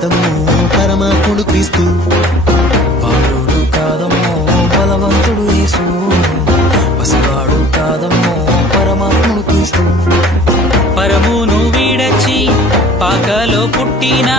కాదమ్మో పరమాత్ముడు క్రీస్తు, బాలుడు కాదమ్మో బలవంతుడు యేసు, పసివాడు కాదమ్మో పరమాత్ముడు క్రీస్తు. పరమును వీడచి పాకలో పుట్టిన